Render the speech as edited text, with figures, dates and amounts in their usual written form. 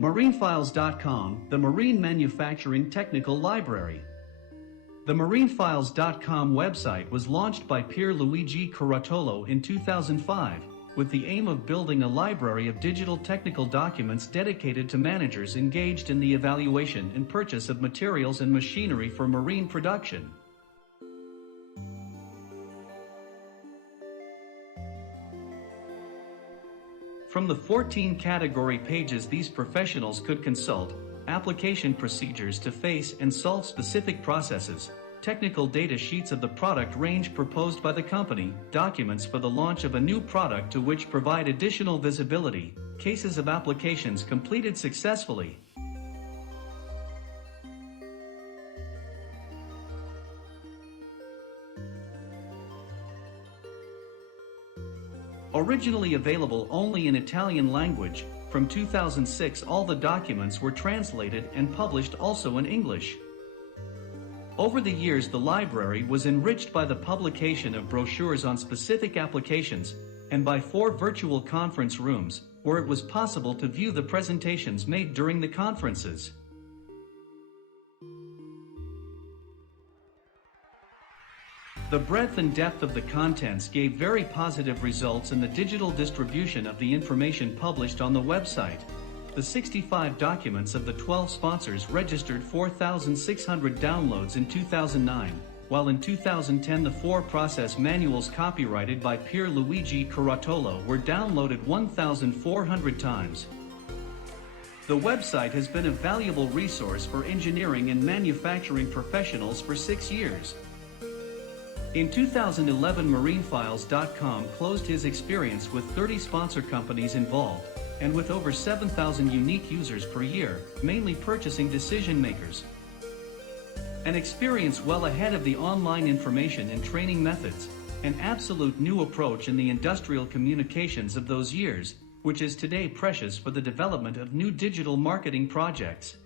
Marinefiles.com, the Marine Manufacturing Technical Library. The Marinefiles.com website was launched by Pierluigi Carotolo in 2005, with the aim of building a library of digital technical documents dedicated to managers engaged in the evaluation and purchase of materials and machinery for marine production. From the 14 category pages these professionals could consult, application procedures to face and solve specific processes, technical data sheets of the product range proposed by the company, documents for the launch of a new product to which provide additional visibility, cases of applications completed successfully. Originally available only in Italian language, from 2006 all the documents were translated and published also in English. Over the years the library was enriched by the publication of brochures on specific applications, and by 4 virtual conference rooms, where it was possible to view the presentations made during the conferences. The breadth and depth of the contents gave very positive results in the digital distribution of the information published on the website. The 65 documents of the 12 sponsors registered 4,600 downloads in 2009, while in 2010 the 4 process manuals copyrighted by Pierluigi Carotolo were downloaded 1,400 times. The website has been a valuable resource for engineering and manufacturing professionals for 6 years. In 2011 Marinefiles.com closed his experience with 30 sponsor companies involved, and with over 7,000 unique users per year, mainly purchasing decision makers. An experience well ahead of the online information and training methods, an absolute new approach in the industrial communications of those years, which is today precious for the development of new digital marketing projects.